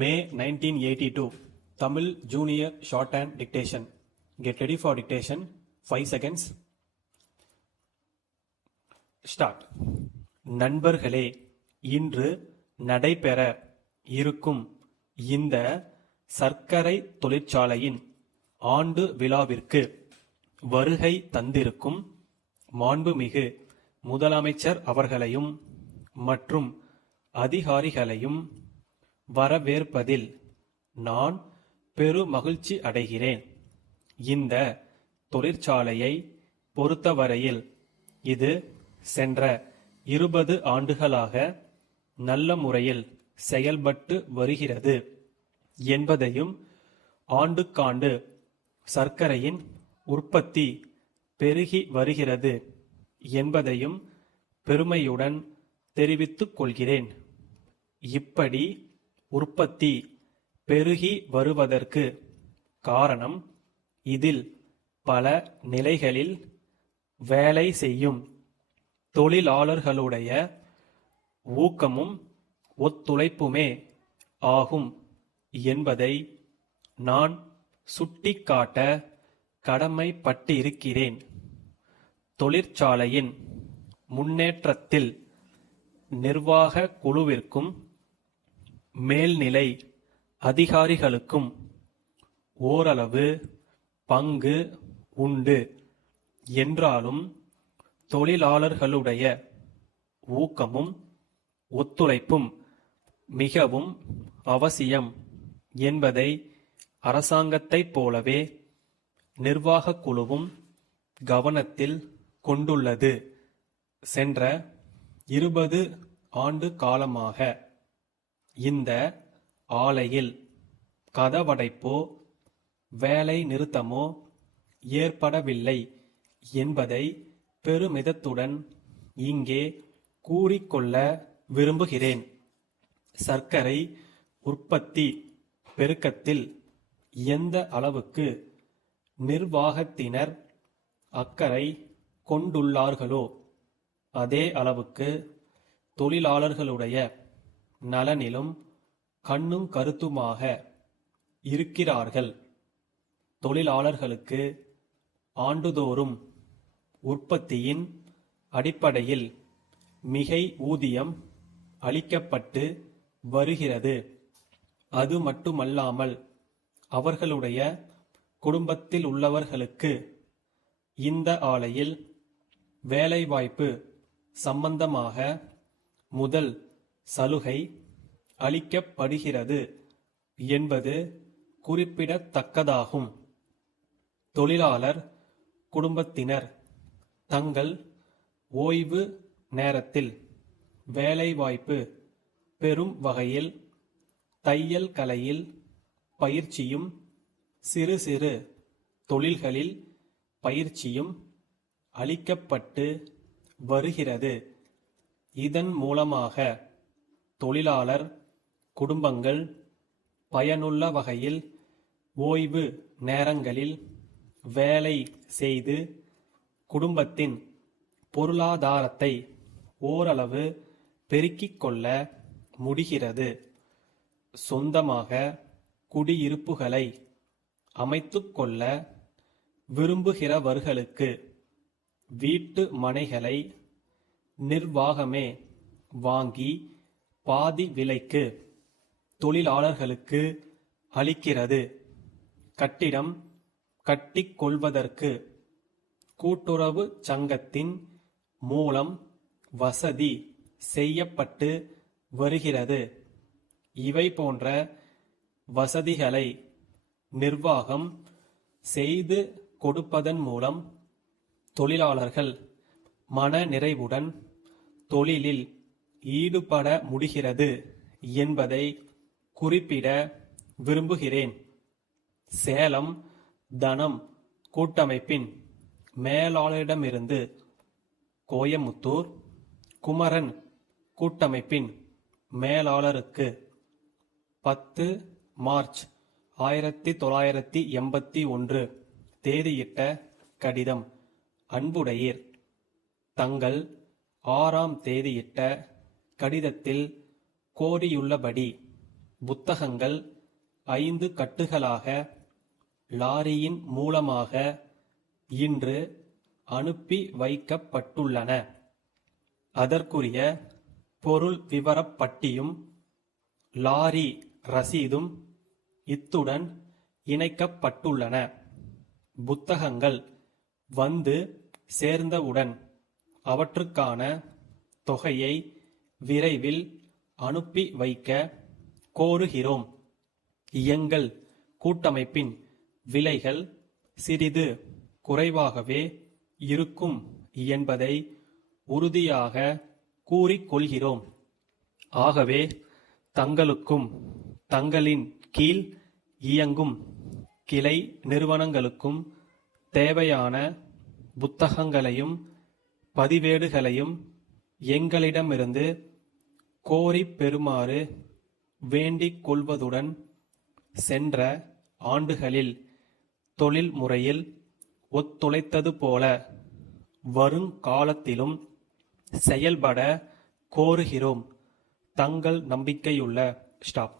May 1982, Tamil Junior Shorthand Dictation. Get ready for dictation. 5 seconds. Start. நண்பர்களே, இன்று நடைபெற இருக்கும் இந்த சர்க்கரை தொழிற்சாலையின் ஆண்டு விழாவிற்கு வருகை தந்திருக்கும் மாண்புமிகு முதலமைச்சர் அவர்களையும் மற்றும் அதிகாரிகளையும் வரவேற்பதில் நான் பெருமகிழ்ச்சி அடைகிறேன். இந்த தொழிற்சாலையை பொறுத்தவரையில் இது சென்ற 20 ஆண்டுகளாக நல்ல முறையில் செயல்பட்டு வருகிறது என்பதையும், ஆண்டுக்காண்டு சர்க்கரையின் உற்பத்தி பெருகி வருகிறது என்பதையும் பெருமையுடன் தெரிவித்துக் கொள்கிறேன். இப்படி உற்பத்தி பெருகி வருவதற்கு காரணம், இதில் பல நிலைகளில் வேலை செய்யும் தொழிலாளர்களுடைய ஊக்கமும் ஒத்துழைப்புமே ஆகும் என்பதை நான் சுட்டிக்காட்ட கடமைப்பட்டிருக்கிறேன். தொழிற்சாலையின் முன்னேற்றத்தில் நிர்வாக குழுவிற்கும் மேல்நிலை அதிகாரிகளுக்கும் ஓரளவு பங்கு உண்டு என்றாலும், தொழிலாளர்களுடைய ஊக்கமும் ஒத்துழைப்பும் மிகவும் அவசியம் என்பதை அரசாங்கத்தைப் போலவே நிர்வாக குழுவும் கவனத்தில் கொண்டுள்ளது. சென்ற 20 ஆண்டு காலமாக இந்த ஆலையில் கதவடைப்போ வேலை நிறுத்தமோ ஏற்படவில்லை என்பதை பெருமிதத்துடன் இங்கே கூறிக்கொள்ள விரும்புகிறேன். சர்க்கரை உற்பத்தி பெருக்கத்தில் எந்த அளவுக்கு நிர்வாகத்தினர் அக்கறை கொண்டுள்ளார்களோ அதே அளவுக்கு தொழிலாளர்களுடைய நலனிலும் கண்ணும் கருத்துமாக இருக்கிறார்கள். தொழிலாளர்களுக்கு ஆண்டுதோறும் உற்பத்தியின் அடிப்படையில் மிகை ஊதியம் அளிக்கப்பட்டு வருகிறது. அது மட்டுமல்லாமல் அவர்களுடைய குடும்பத்தில் உள்ளவர்களுக்கு இந்த ஆலையில் வேலைவாய்ப்பு சம்பந்தமாக முதல் சலுகை அளிக்கப்படுகிறது என்பது குறிப்பிடத்தக்கதாகும். தொழிலாளர் குடும்பத்தினர் தங்கள் ஓய்வு நேரத்தில் வேலைவாய்ப்பு பெறும் வகையில் தையல் கலையில் பயிற்சியும், சிறு சிறு தொழில்களில் பயிற்சியும் அளிக்கப்பட்டு வருகிறது. இதன் மூலமாக தொழிலாளர் குடும்பங்கள் பயனுள்ள வகையில் ஓய்வு நேரங்களில் வேலை செய்து குடும்பத்தின் பொருளாதாரத்தை ஓரளவு பெருக்கிக் கொள்ள முடிகிறது. சொந்தமாக குடியிருப்புகளை அமைத்துக்கொள்ள விரும்புகிறவர்களுக்கு வீட்டு மனைகளை நிர்வாகமே வாங்கி பாதி விலைக்கு தொழிலாளர்களுக்கு அளிக்கிறது. கட்டிடம் கட்டிக்கொள்வதற்கு கூட்டுறவு சங்கத்தின் மூலம் வசதி செய்யப்பட்டு வருகிறது. இவை போன்ற வசதிகளை நிர்வாகம் செய்து கொடுப்பதன் மூலம் தொழிலாளர்கள் மன நிறைவுடன் தொழிலில் ஈடுபட முடிகிறது என்பதை குறிப்பிட விரும்புகிறேன். சேலம் தனம் கூட்டமைப்பின் மேலாளரிடமிருந்து கோயமுத்தூர் குமரன் கூட்டமைப்பின் மேலாளருக்கு 10 மார்ச் 1981 தேதியிட்ட கடிதம். அன்புடையீர், தங்கள் 6ஆம் தேதியிட்ட கடிதத்தில் கோரியுள்ளபடி புத்தகங்கள் 5 கட்டுகளாக லாரியின் மூலமாக இன்று அனுப்பி வைக்கப்பட்டுள்ளன. அதற்குரிய பொருள் விவரப் பட்டியும் லாரி ரசீதும் இத்துடன் இணைக்கப்பட்டுள்ளன. புத்தகங்கள் வந்து சேர்ந்தவுடன் அவற்றுக்கான தொகையை விரைவில் அனுப்பி வைக்க கோருகிறோம். எங்கள் கூட்டமைப்பின் விலைகள் சிறிது குறைவாகவே இருக்கும் என்பதை உறுதியாக கூறிக்கொள்கிறோம். ஆகவே தங்களுக்கும் தங்களின் கீழ் இயங்கும் கிளை நிறுவனங்களுக்கும் தேவையான புத்தகங்களையும் பதிவேடுகளையும் எங்களிடமிருந்து கோரிப் பெறுமாறு வேண்டிக் கொள்வதுடன் சென்ற ஆண்டுகளில் தொழில் முறையில் ஒத்துழைத்தது போல வருங்காலத்திலும் செயல்பட கோருகிறோம். தங்கள் நம்பிக்கையுள்ள ஸ்டாப்.